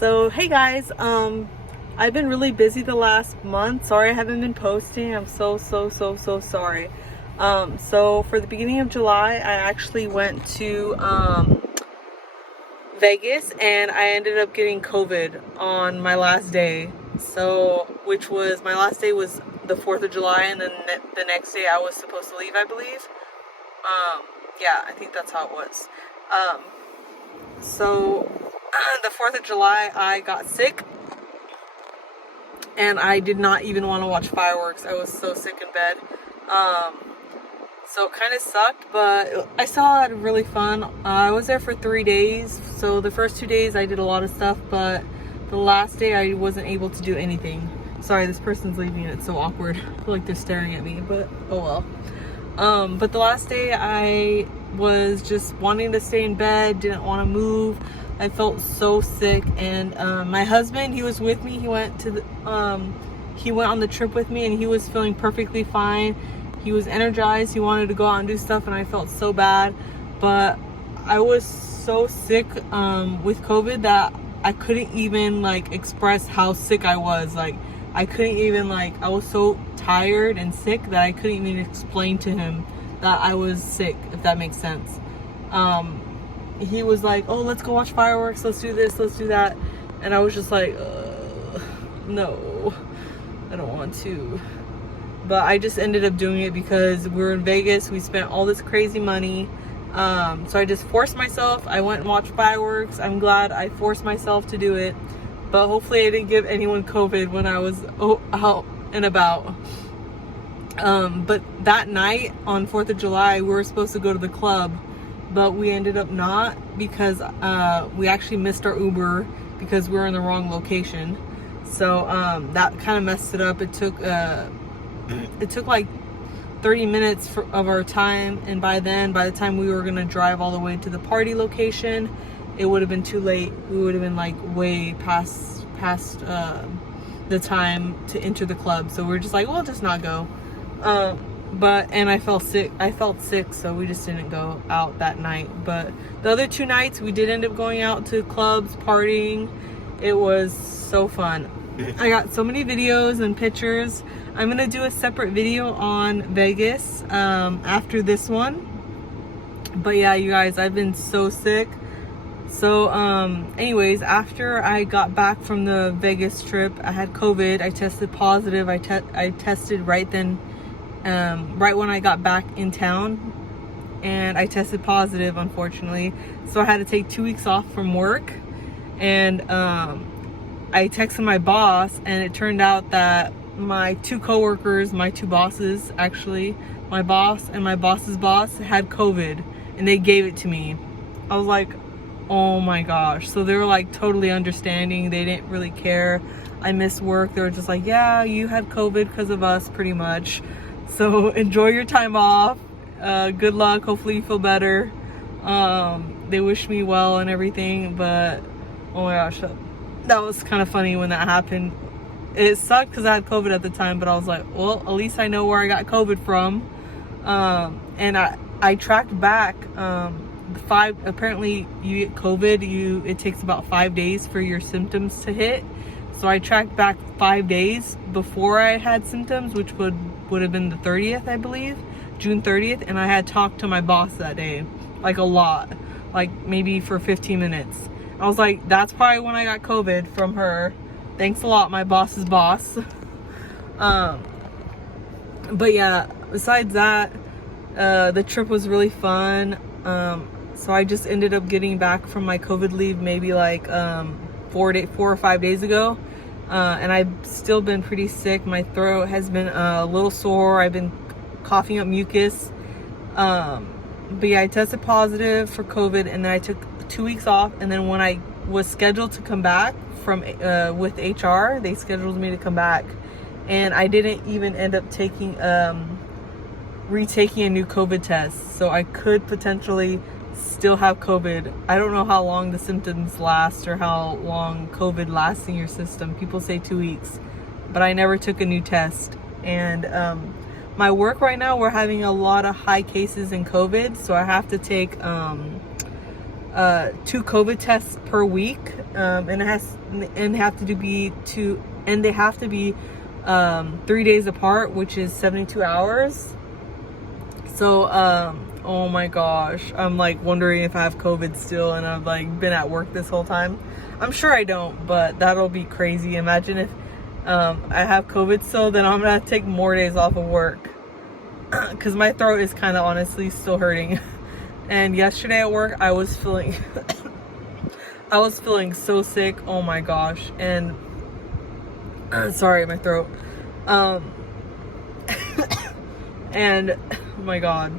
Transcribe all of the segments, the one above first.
So hey guys, I've been really busy the last month. Sorry I haven't been posting. I'm so sorry. So for the beginning of July, I actually went to Vegas and I ended up getting COVID on my last day. So which was my last day was the 4th of July, and then the next day I was supposed to leave, I believe. Yeah, I think that's how it was. So the 4th of July, I got sick and I did not even want to watch fireworks. I was so sick in bed. So it kind of sucked, but I still had really fun. I was there for 3 days. So the first 2 days I did a lot of stuff, but the last day I wasn't able to do anything. Sorry, this person's leaving and it's so awkward. I feel like they're staring at me, but oh well. But the last day I was just wanting to stay in bed, didn't want to move. I felt so sick, and my husband, he was with me. He went on the trip with me, and he was feeling perfectly fine. He was energized. He wanted to go out and do stuff, and I felt so bad. But I was so sick with COVID that I couldn't even express how sick I was. I couldn't even I was so tired and sick that I couldn't even explain to him that I was sick, if that makes sense. He was like, oh, let's go watch fireworks, let's do this, let's do that. And I was just like, no, I don't want to. But I just ended up doing it because we were in Vegas. We spent all this crazy money. So I just forced myself. I went and watched fireworks. I'm glad I forced myself to do it. But hopefully I didn't give anyone COVID when I was out and about. But that night on 4th of July, we were supposed to go to the club, but we ended up not, because we actually missed our Uber because we were in the wrong location. So that kind of messed it up. It took like 30 minutes of our time, and by the time we were gonna drive all the way to the party location, it would have been too late. We would have been way past the time to enter the club. So we're just like, we'll just not go. And I felt sick, so we just didn't go out that night. But the other 2 nights we did end up going out to clubs, partying. It was so fun. I got so many videos and pictures. I'm gonna do a separate video on Vegas after this one. But yeah, you guys, I've been so sick. So anyways, after I got back from the Vegas trip, I had COVID. I tested positive. I tested right then, right when I got back in town, and I tested positive, unfortunately. So I had to take 2 weeks off from work, and I texted my boss, and it turned out that my 2 coworkers, my 2 bosses actually, my boss and my boss's boss had COVID, and they gave it to me. I was like, oh my gosh. So they were totally understanding. They didn't really care I missed work. They were just like, yeah, you had COVID because of us, pretty much. So enjoy your time off. Good luck. Hopefully you feel better. They wish me well and everything, but oh my gosh, that was kind of funny when that happened. It sucked because I had COVID at the time, but I was like, well, at least I know where I got COVID from. And I tracked back apparently you get COVID, it takes about 5 days for your symptoms to hit. So I tracked back 5 days before I had symptoms, which would have been the 30th, I believe, June 30th. And I had talked to my boss that day, a lot, maybe for 15 minutes. I was like, that's probably when I got COVID from her. Thanks a lot, my boss's boss. But yeah, besides that, the trip was really fun. So I just ended up getting back from my COVID leave maybe 4 or 5 days ago. And I've still been pretty sick. My throat has been a little sore. I've been coughing up mucus. But yeah, I tested positive for COVID, and then I took 2 weeks off. And then when I was scheduled to come back from with HR, they scheduled me to come back, and I didn't even end up retaking a new COVID test. So I could potentially still have COVID. I don't know how long the symptoms last or how long COVID lasts in your system. People say 2 weeks, but I never took a new test. And my work right now, we're having a lot of high cases in COVID, so I have to take 2 COVID tests per week, and they have to be 3 days apart, which is 72 hours. So oh my gosh, I'm like wondering if I have COVID still, and I've like been at work this whole time. I'm sure I don't, but that'll be crazy. Imagine if I have COVID still, then I'm gonna have to take more days off of work, because my throat is kind of honestly still hurting. And yesterday at work, I was feeling so sick. Oh my gosh. And sorry, my throat. And oh my god.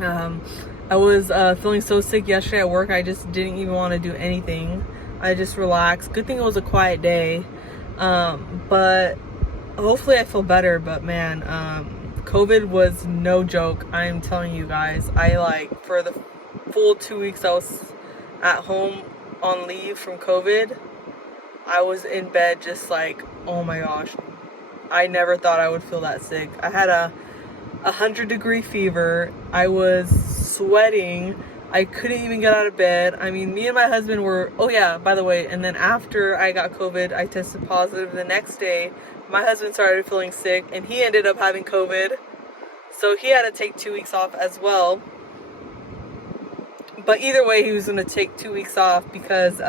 I was feeling so sick yesterday at work. I just didn't even want to do anything. I just relaxed. Good thing it was a quiet day. But hopefully I feel better. But man, COVID was no joke. I'm telling you guys. For the full 2 weeks I was at home on leave from COVID, I was in bed just like, oh my gosh. I never thought I would feel that sick. I had a 100-degree fever. I was sweating. I couldn't even get out of bed. I mean, me and my husband were, oh yeah, by the way, and then after I got COVID, I tested positive. The next day, my husband started feeling sick, and he ended up having COVID. So he had to take 2 weeks off as well. But either way, he was going to take 2 weeks off because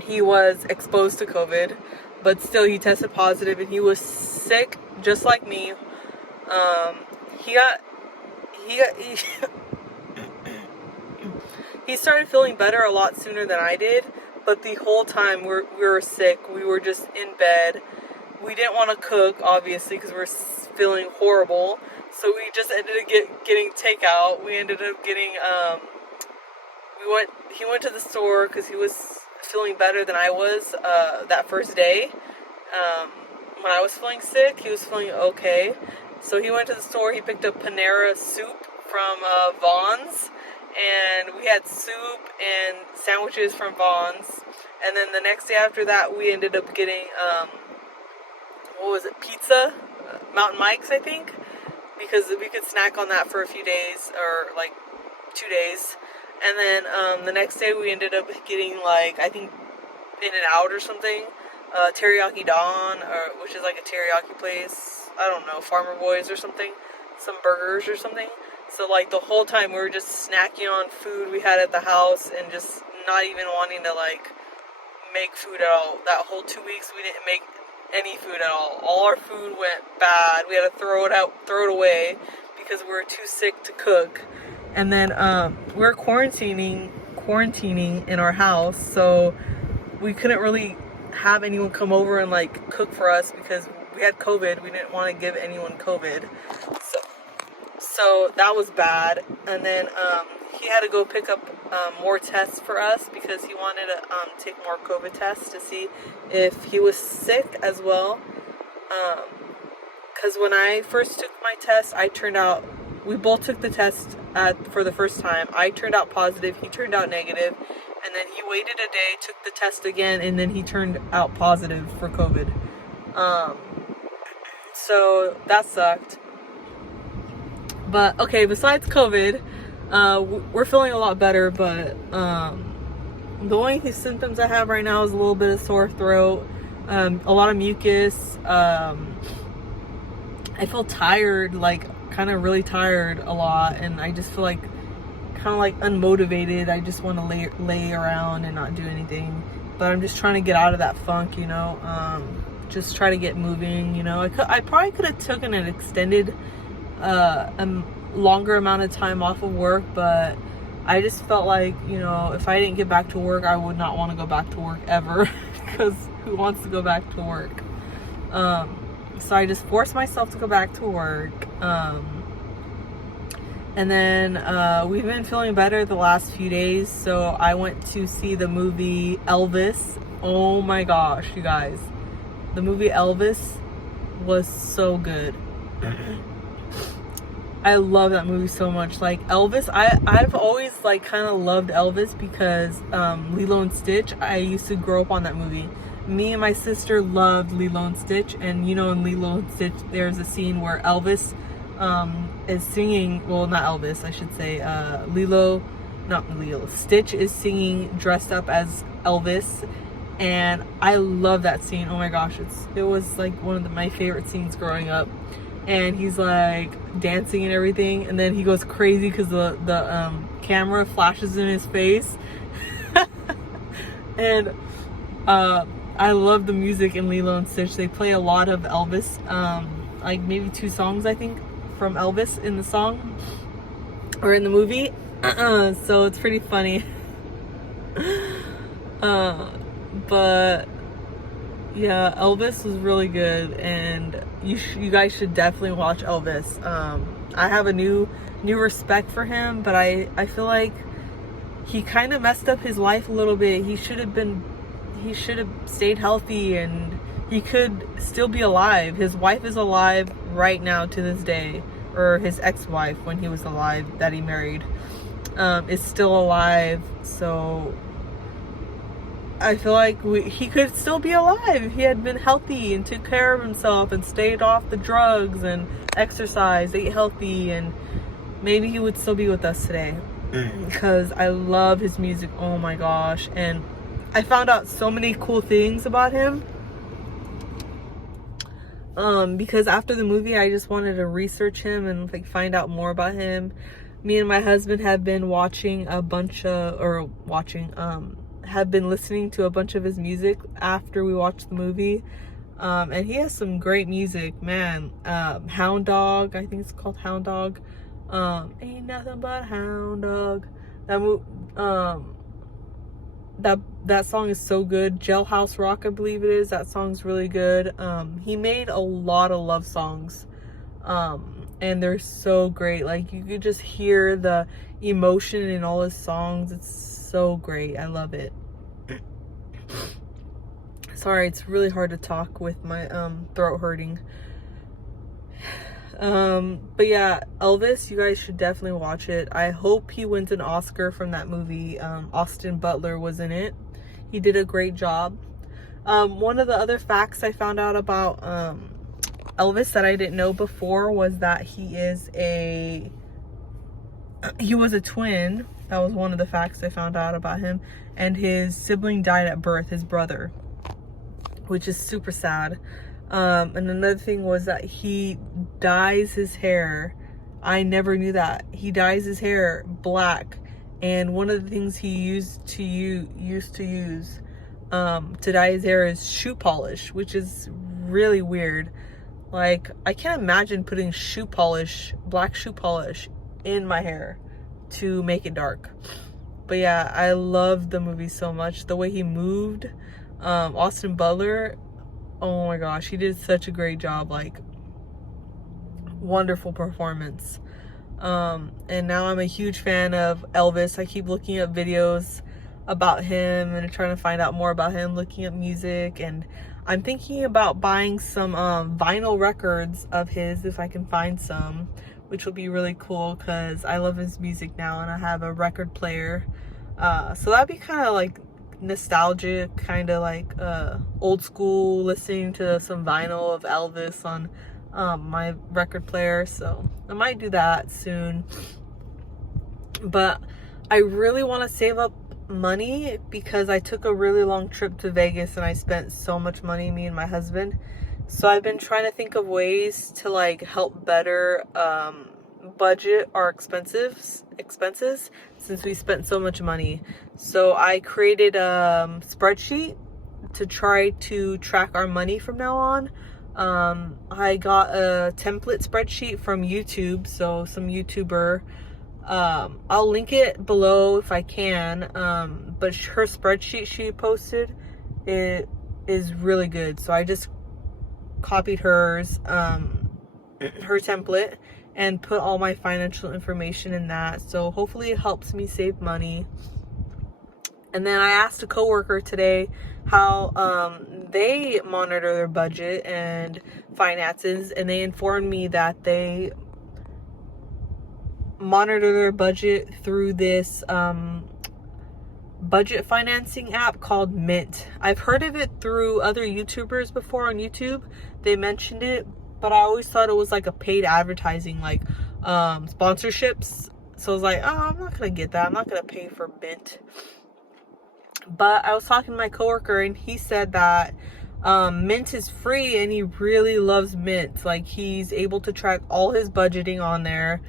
he was exposed to COVID. But still, he tested positive, and he was sick just like me. He started feeling better a lot sooner than I did, but the whole time we were sick. We were just in bed. We didn't want to cook, obviously, because we were feeling horrible. So we just ended up getting takeout. We ended up getting, he went to the store because he was feeling better than I was that first day. When I was feeling sick, he was feeling okay. So he went to the store, he picked up Panera soup from Vons, and we had soup and sandwiches from Vons. And then the next day after that, we ended up getting, pizza? Mountain Mike's, I think, because we could snack on that for a few days, or like 2 days. And then the next day we ended up getting, like, I think In-N-Out or something, Teriyaki Don, which is like a teriyaki place. I don't know, Farmer Boys or something, some burgers or something. So like the whole time we were just snacking on food we had at the house and just not even wanting to like make food at all. That whole 2 weeks we didn't make any food at all. All our food went bad. We had to throw it away because we were too sick to cook. And then we were quarantining in our house, so we couldn't really have anyone come over and like cook for us because we had COVID. We didn't want to give anyone COVID, so that was bad. And then he had to go pick up more tests for us because he wanted to take more COVID tests to see if he was sick as well. Because when I first took my test, we both took the test for the first time. I turned out positive, he turned out negative, and then he waited a day, took the test again, and then he turned out positive for COVID. So that sucked. But okay, besides COVID, we're feeling a lot better, but the only symptoms I have right now is a little bit of sore throat, a lot of mucus. I feel tired, like kind of really tired a lot, and I just feel like kind of like unmotivated. I just want to lay around and not do anything, but I'm just trying to get out of that funk, you know. Just try to get moving, you know. I probably could have taken an extended longer amount of time off of work, but I just felt like, you know, if I didn't get back to work, I would not want to go back to work ever because who wants to go back to work? So I just forced myself to go back to work. And then we've been feeling better the last few days, so I went to see the movie Elvis. Oh my gosh, you guys, the movie Elvis was so good. I love that movie so much. Like Elvis, I've always like kind of loved Elvis because Lilo and Stitch. I used to grow up on that movie. Me and my sister loved Lilo and Stitch, and you know, in Lilo and Stitch there's a scene where Elvis is singing, well, not Elvis, I should say, Stitch is singing dressed up as Elvis, and I love that scene. Oh my gosh, it was like one of my favorite scenes growing up. And he's like dancing and everything, and then he goes crazy because the camera flashes in his face. And I love the music in Lilo and Stitch. They play a lot of Elvis, like maybe 2 songs I think from Elvis in the song or in the movie. So it's pretty funny. But yeah, Elvis was really good, and you guys should definitely watch Elvis. I have a new respect for him, but I feel like he kind of messed up his life a little bit. He should have stayed healthy, and he could still be alive. His wife is alive right now to this day, or his ex-wife when he was alive that he married is still alive. So I feel like he could still be alive if he had been healthy and took care of himself and stayed off the drugs and exercised, ate healthy, and maybe he would still be with us today. Because I love his music. Oh my gosh. And I found out so many cool things about him. Because after the movie, I just wanted to research him and like find out more about him. Me and my husband have been have been listening to a bunch of his music after we watched the movie. And he has some great music, man. Hound Dog, I think it's called Hound Dog. Ain't nothing but hound dog. That song is so good. Jailhouse Rock, I believe it is. That song's really good. He made a lot of love songs, and they're so great. Like, you could just hear the emotion in all his songs. It's so great. I love it. Sorry, it's really hard to talk with my throat hurting. But yeah, Elvis, you guys should definitely watch it. I hope he wins an Oscar from that movie. Austin Butler was in it. He did a great job. One of the other facts I found out about Elvis that I didn't know before was that he was a twin. That was one of the facts I found out about him. And his sibling died at birth, his brother, which is super sad. And another thing was that he dyes his hair. I never knew that. He dyes his hair black, and one of the things he used to use to dye his hair is shoe polish, which is really weird. Like, I can't imagine putting black shoe polish in my hair to make it dark. But yeah, I love the movie so much. The way he moved, Austin Butler, oh my gosh, he did such a great job. Like, wonderful performance. And now I'm a huge fan of Elvis. I keep looking up videos about him and trying to find out more about him, looking up music, and I'm thinking about buying some vinyl records of his if I can find some, which will be really cool because I love his music now and I have a record player. So that'd be kind of like nostalgic, kind of like old school, listening to some vinyl of Elvis on my record player. So I might do that soon. But I really want to save up money because I took a really long trip to Vegas and I spent so much money, me and my husband. So I've been trying to think of ways to like help better budget our expenses since we spent so much money. So I created a spreadsheet to try to track our money from now on. I got a template spreadsheet from YouTube, so some YouTuber. I'll link it below if I can, but her spreadsheet she posted, it is really good. So I just copied hers, her template, and put all my financial information in that. So hopefully it helps me save money. And then I asked a coworker today how they monitor their budget and finances, and they informed me that they monitor their budget through this budget financing app called Mint. I've heard of it through other YouTubers before on YouTube. They mentioned it, but I always thought it was like a paid advertising, like sponsorships. So I was like, oh, I'm not gonna get that. I'm not gonna pay for Mint. But I was talking to my coworker, and he said that Mint is free, and he really loves Mint. Like, he's able to track all his budgeting on there.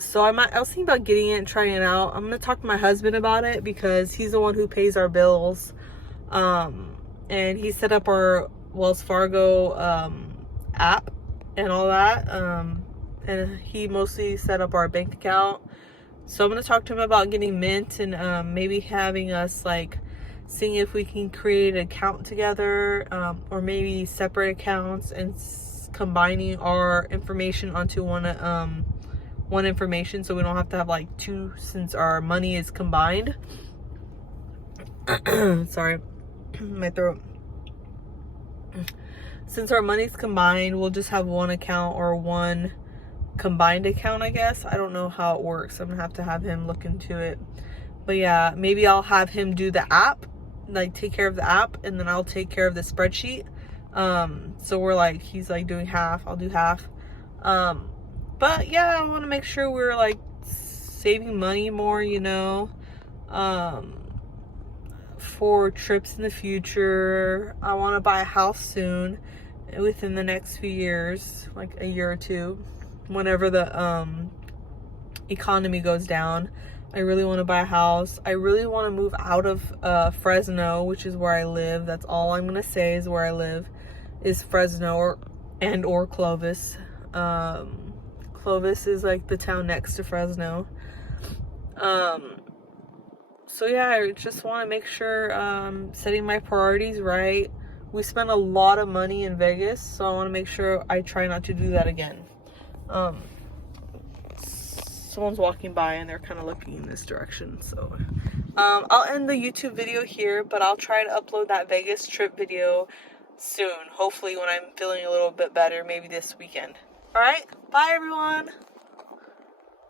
So I was thinking about getting it and trying it out. I'm gonna talk to my husband about it because he's the one who pays our bills. And he set up our Wells Fargo app and all that. And he mostly set up our bank account. So I'm going to talk to him about getting Mint and maybe having us, like, seeing if we can create an account together, or maybe separate accounts, and combining our information onto one information, so we don't have to have like two, since our money is combined. Sorry, my throat. Since our money's combined, we'll just have one account, or one combined account, I guess. I don't know how it works. I'm gonna have to have him look into it. But yeah, maybe I'll have him do the app, like take care of the app, and then I'll take care of the spreadsheet. So we're like, he's like doing half, I'll do half. But yeah, I want to make sure we're like saving money more, you know, for trips in the future. I want to buy a house soon, within the next few years, like a year or two, whenever the economy goes down. I really want to buy a house. I really want to move out of Fresno, which is where I live. That's all I'm gonna say is where I live, is Fresno or Clovis. Clovis is like the town next to Fresno. So yeah, I just want to make sure setting my priorities right. We spent a lot of money in Vegas, so I want to make sure I try not to do that again. Someone's walking by and they're kind of looking in this direction, so I'll end the YouTube video here, but I'll try to upload that Vegas trip video soon, hopefully when I'm feeling a little bit better, maybe this weekend. All right, bye everyone.